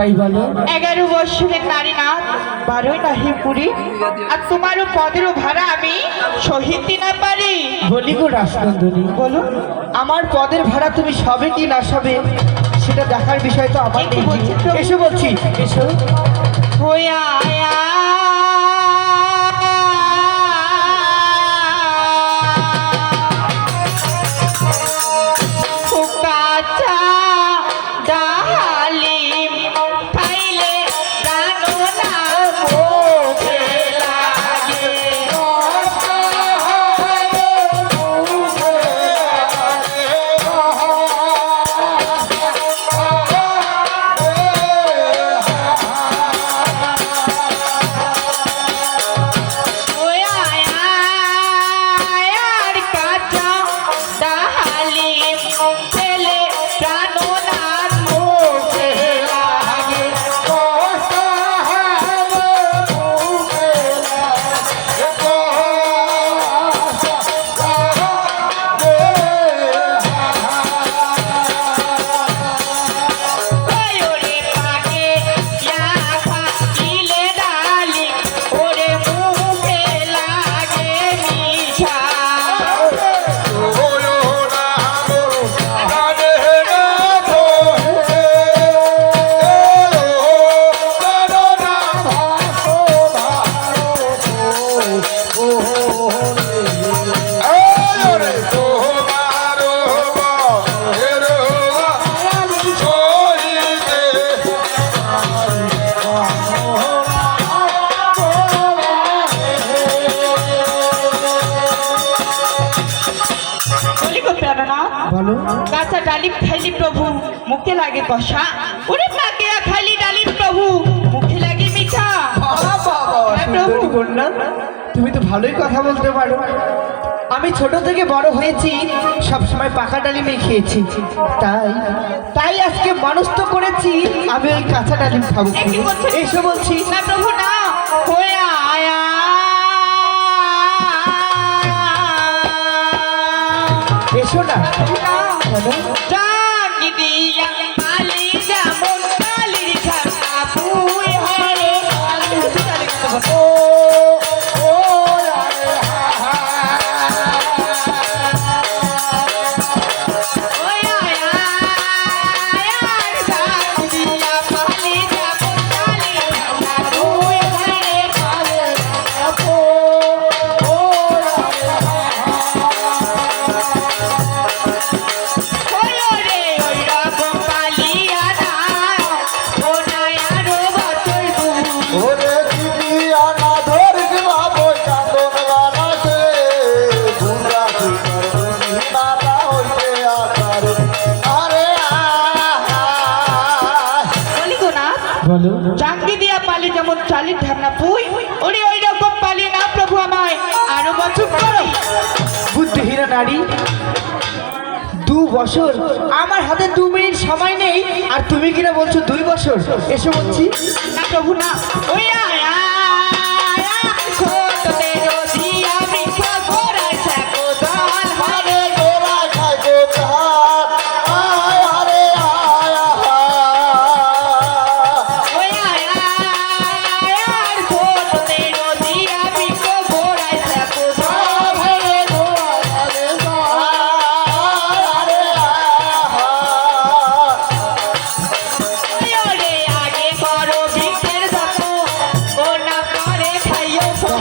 তাই বলো। 11 বছরের নারী না 12 নাহি পুরি, আর তোমারও পদেরও ভাড়া আমি সহিতে না পারি। বলি গো রাসনন্দিনী, বলো। আমার পদের ভাড়া তুমি সবে কি না সবে সেটা দেখার বিষয় তো আমার কি নেই। বলছেন প্রভু? এসো বলছি, এসো। হইয়া আয়া কাঁচা ডালিম খাইলে জানো না মুখে লাগে। ওই আয়ার কাঁচা ডালিম খেলে প্রাণনাথ মুখে লাগে। ওরে পাকে ইয়াখা দিলে ডালিম ওরে মুখে লাগে মিঠা। বলি গো প্রাণনাথ, বলো। কাঁচা ডালিম খাইলি প্রভু মুখে লাগে কষা, ওরে পাকে খাইলি ডালিম প্রভু মুখে লাগে মিঠা। বাবা, হ্যাঁ, প্রভু। সুন্দরী কন্যা, তুমি তো ভালোই কথা বলতে পারো। আমি ছোট থেকে বড় হয়েছি, সব সময় পাকা ডালিমই খেয়েছি, তাই তাই আজকে মানুষ তো করেছি আমি ওই কাঁচা ডালিম খাবো। এ কি বলছেন? এসো বলছি। না প্রভু না, হইয়া আয়া এসো না। বলো। ডাকি দিয়া কালি যেমন কালির ছাতা পুই হরে ওই আয়ার ডাকি দিয়া কালি যেমন কালির ছাতা পুই হরে ওরে ওই রকম পালিয়া না ও নায়ারো বছর বহু। বলি গো না, বলো। চাকরি দিয়া পালি যেমন চালির ঢাকনা পুই, ওরে ওই রকম পালি না প্রভু আমায় আরো বছর করো। বুদ্ধিহীন নারী, 2 বছর আমার হাতে 2 মিনিট সময় নেই, আর তুমি কিনা বলছো 2 বছর। এসো বলছি। না প্রভু না, ওই আয়া ছোটতে রোজিয়া বৃক্ষ ঘোড়ায় থাকো দল হরে। ওই আয়ার ছোটতে রোজিয়া বৃক্ষ ঘোড়ায় থাকো দল হরে। ওরে আগে করো বৃক্ষের যত্ন, ও না পরে খাইও ফল।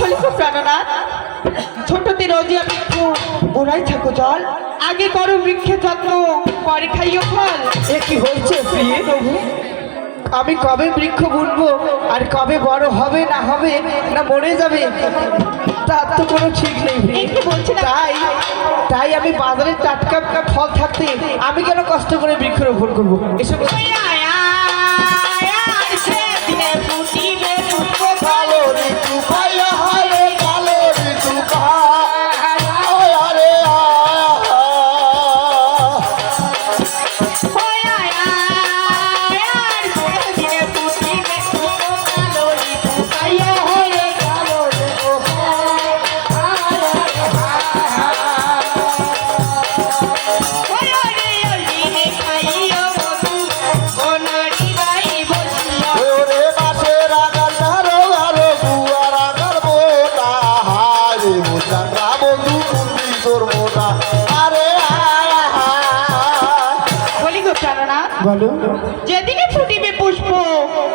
বলি গো প্রাণনাথ, ছোটতে রোজিয়া বৃক্ষ ওরাই থাকো জল, আগে করো বৃক্ষের যত্ন পরে খাইও ফল। এ কি হয়েছে প্রিয়ে প্রভু? আমি কবে বৃক্ষ বুনবো আর কবে বড় হবে না হবে না মরে যাবে তার তো কোনো ঠিক নেই। এই কি বলছেন আপনি? তাই তাই আমি বাজারে টাটকা ফল থাকতে আমি কেন কষ্ট করে বৃক্ষরোপণ করবো? এসব ওই আয়ার সেদিনে ফুটিবে পুষ্প ফল। ওই আয়ার সেদিনে ফুটিবে পুষ্প ফল। বলো। যেদিনে ফুটিবে পুষ্প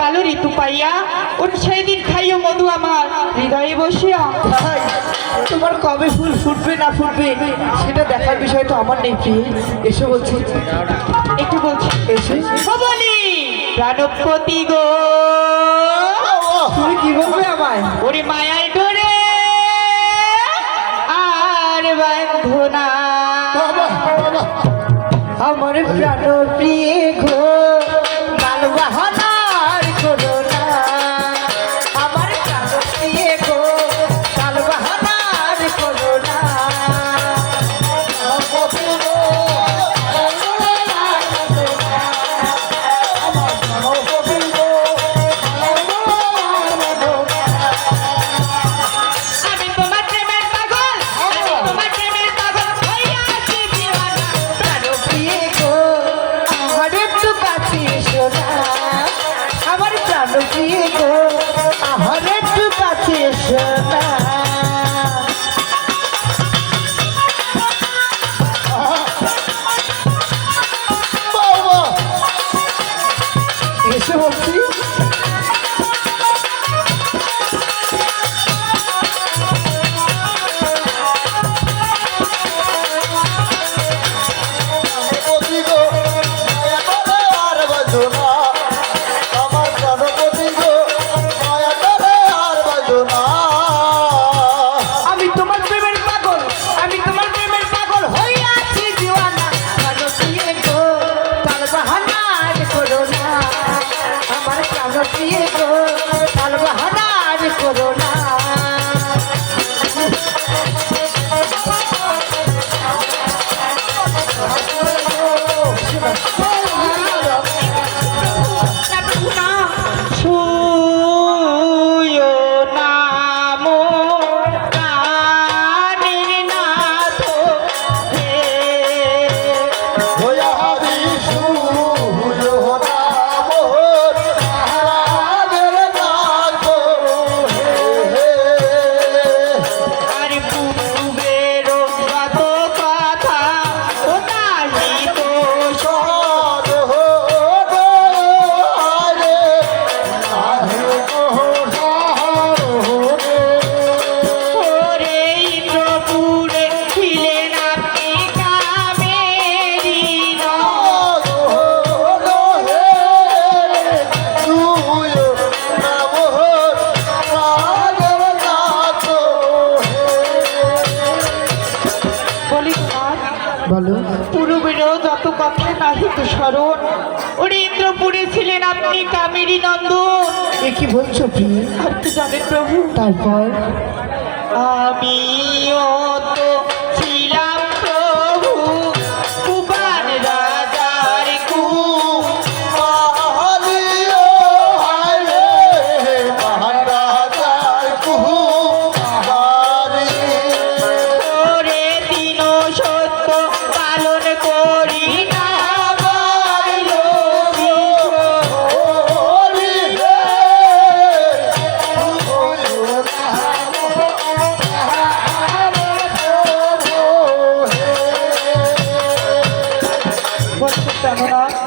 কালো ঋতু পাইয়া ওর সেই দিন খাইও মধু আমার হৃদয়ে বসিয়া। তাই তোমার কবে ফুল ফুটবে না ফুটবে সেটা দেখার বিষয় তো আমার নেই প্রিয়। এসে বলছি, একটু বলছি এসে ও বলি প্রাণপতি গো, তুমি কি বলবে আমায়? ওরে মায়ার ডোরে আর বাঁধো না। আমার প্রাণ প্রিয় গো, গাল বাহানার করো না। আমার প্রাণ প্রিয় গো, গাল বাহানার করো না। আমি তোমার প্রেমের পাগল, আমি তোমার প্রেমের পাগল হইয়া আছি দিওয়ানা। প্রাণ প্রিয় গো, আমার একটু কাছে এসো না। আমার প্রাণ প্রিয় গো, আমার একটু কাছে এসো না। এসে বলছি আমি তোমার প্রেমের পাগল, আমি তোমার প্রেমের পাগল হইয়া আছি দিওয়ানা। প্রাণ প্রিয় গো, তাল বাহানার করো না। আমার প্রাণ প্রিয় গো, তাল বাহানার করো না। ছুঁয়ো না মোর প্রাণের নাথ হে। আর পূর্বেরও কত কথা ও নাহি তো ওরে ইন্দ্রপুরে ছিলেন আপনি কামেরী নয়। বলি তোমার বলো পূর্বেরও যত কথা নাহি তো স্মরণ, ওরে ইন্দ্রপুরে ছিলেন আপনি কামেরী নন্দন। এ কি বলছো প্রিয়? আর কি জানেন প্রভু, তারপর আমিও তো ছিলাম প্রভু কুমার রাজার কুরে দিন সত্য পালন করি না বাইল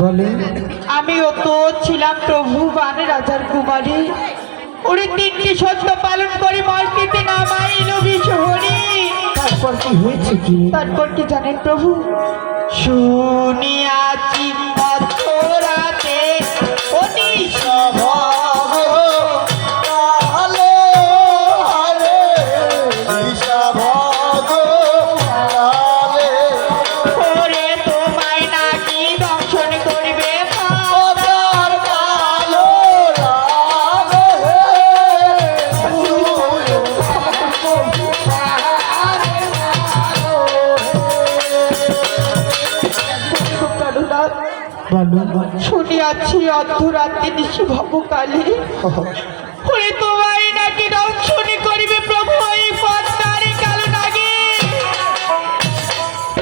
বলে আমিও তো ছিলাম প্রভু বান রাজার কুমারী, ওরে তিনটি সত্য পালন করে মর্তিতে নামাইল বিশহরি। তারপর কি হয়েছে কি? তারপর কি জানেন প্রভু, শুনিয়াছি মধ্যরাতে অনিশি ওরে তোমায় নাকি দংশন করবে বলো শুনিয়াছি অর্ধরাত্রি নিশি ভবকালে ওরে তোমায় নাকি দংশন করিবে প্রভু এই পদ্মারি কালো নাগে।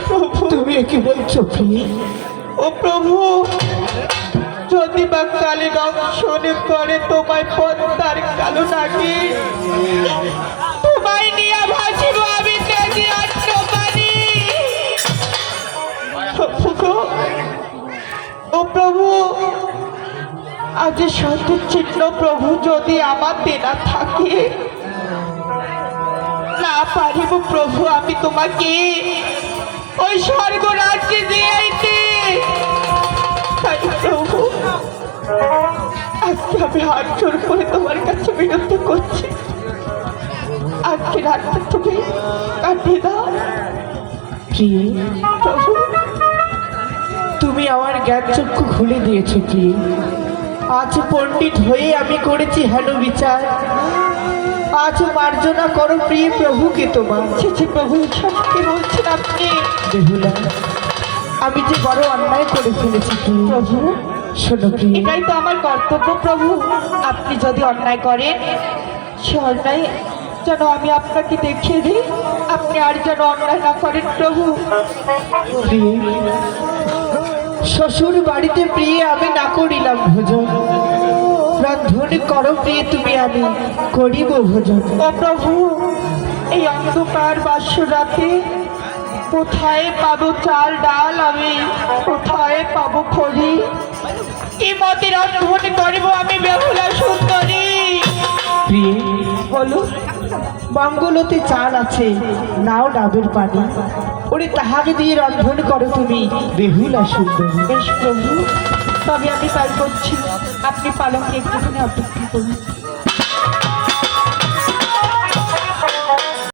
প্রভু তুমি এ কি বলছো প্রিয়? ও প্রভু, যদি বা কালে দংশন করে তোমায় পদ্মার কালো নাগে, তোমায় নিয়ে ভাসিব আমি তেজি অন্য পানি। প্রভু গো, ও প্রভু আজ সত্যি চিহ্ন প্রভু যদি আমার দেনা থাকে, না পারিব প্রভু আমি তোমাকে ওই স্বর্গ রাজ্যে দিয়েছি। তাই প্রভু আজকে আমি হাত জোর করে তোমার কাছে বিরক্ত করছি, আজকে রাতটা তুমি কাটিয়ে দাও প্রিয়ে, প্রভু। তুমি আমার জ্ঞান চক্ষু খুলে দিয়েছো প্রিয়ে। আজ পণ্ডিত হয়ে আমি করেছি হেন বিচার, আজ মার্জনা করো প্রিয় প্রভুকে তোমার। ছি প্রভু, সব কি বলছেন আপনি? বেহুলা, আমি যে বড় অন্যায় করে ফেলেছি প্রিয়ে। প্রভু শোনো প্রিয়ে, এটাই তো আমার কর্তব্য প্রভু। আপনি যদি অন্যায় করেন, সে অন্যায় যেন আমি আপনাকে দেখিয়ে দিই, আপনি আর যেন অন্যায় না করেন প্রভু। প্রিয়ে, শ্বশুর বাড়িতে প্রিয়ে আমি না করিলাম ভোজন, রন্ধন করো প্রিয়ে তুমি, আমি করিব ভোজন। ও প্রভু, এই অন্ধকার বাস্য রাতে কোথায় পাবো চাল ডাল, আমি কোথায় পাবো খড়ি? কি মতে রন্ধন করবো আমি বেহুলা সুন্দরী? প্রিয়ে, বলো। বাঙ্গলতে চাল আছে, নাও ডাবের পানি, ওরে তাহাকে দিয়ে রন্ধন করো তুমি বেহুলা সুন্দরী। বেশ প্রভু, তবে আমি তাই করছি, আপনি পালঙ্কে একটুখানি অপেক্ষা করুন।